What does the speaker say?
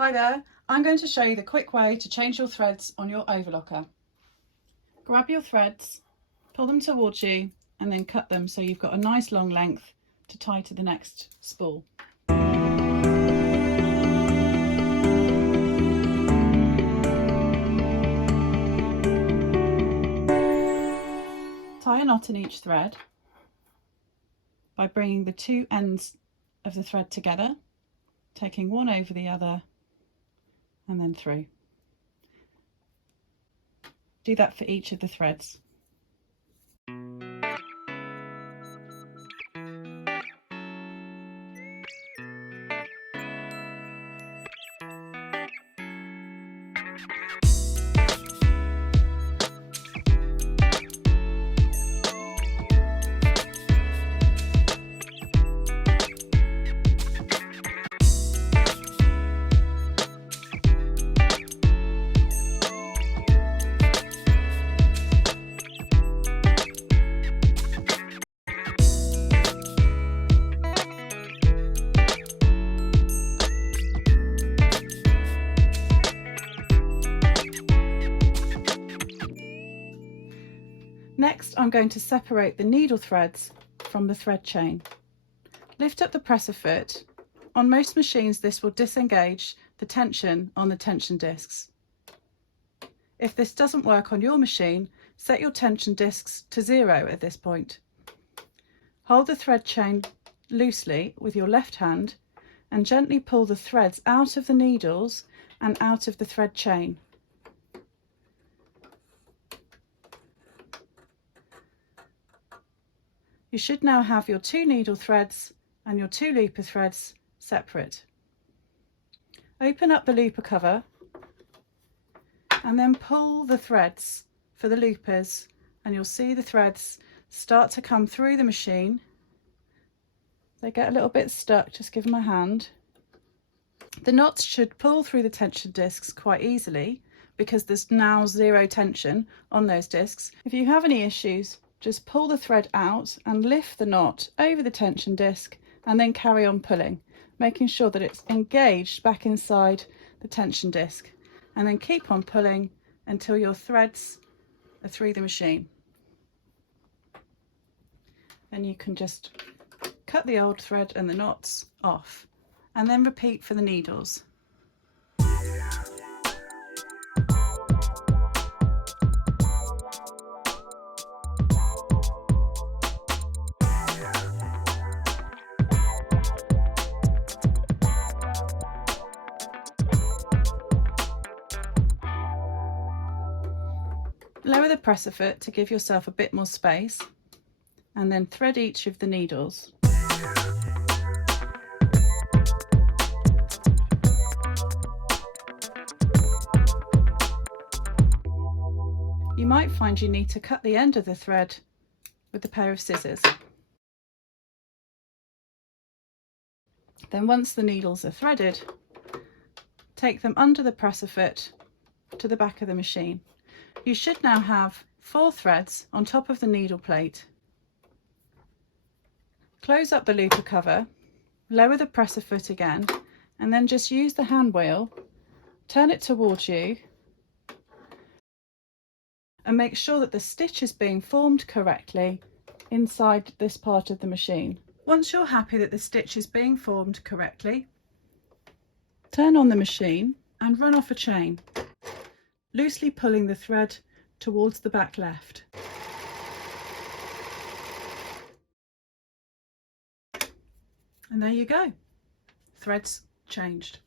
Hi there, I'm going to show you the quick way to change your threads on your overlocker. Grab your threads, pull them towards you and then cut them so you've got a nice long length to tie to the next spool. Tie a knot in each thread by bringing the two ends of the thread together, taking one over the other and then through. Do that for each of the threads. Next, I'm going to separate the needle threads from the thread chain. Lift up the presser foot. On most machines, this will disengage the tension on the tension discs. If this doesn't work on your machine, set your tension discs to 0 at this point. Hold the thread chain loosely with your left hand and gently pull the threads out of the needles and out of the thread chain. You should now have your two needle threads and your two looper threads separate. Open up the looper cover and then pull the threads for the loopers and you'll see the threads start to come through the machine. They get a little bit stuck, just give them a hand. The knots should pull through the tension discs quite easily because there's now 0 tension on those discs. If you have any issues, just pull the thread out and lift the knot over the tension disc and then carry on pulling, making sure that it's engaged back inside the tension disc, and then keep on pulling until your threads are through the machine. Then you can just cut the old thread and the knots off and then repeat for the needles. Lower the presser foot to give yourself a bit more space and then thread each of the needles. You might find you need to cut the end of the thread with a pair of scissors. Then once the needles are threaded, take them under the presser foot to the back of the machine. You should now have 4 threads on top of the needle plate. Close up the looper cover, lower the presser foot again, and then just use the hand wheel, turn it towards you, and make sure that the stitch is being formed correctly inside this part of the machine. Once you're happy that the stitch is being formed correctly, turn on the machine and run off a chain, loosely pulling the thread towards the back left. And there you go, threads changed.